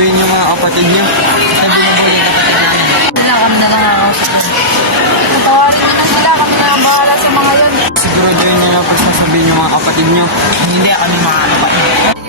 sasabihin yung mga kapatid niyo? Sabi mo po yung kapatid namin. Kami na lang ako. Patawarin niyo na sila, kami na lang bahala sa mga yan. Siguraduhin niyo na po sasabihin yung mga kapatid niyo. Hindi ako ng mga kapatid.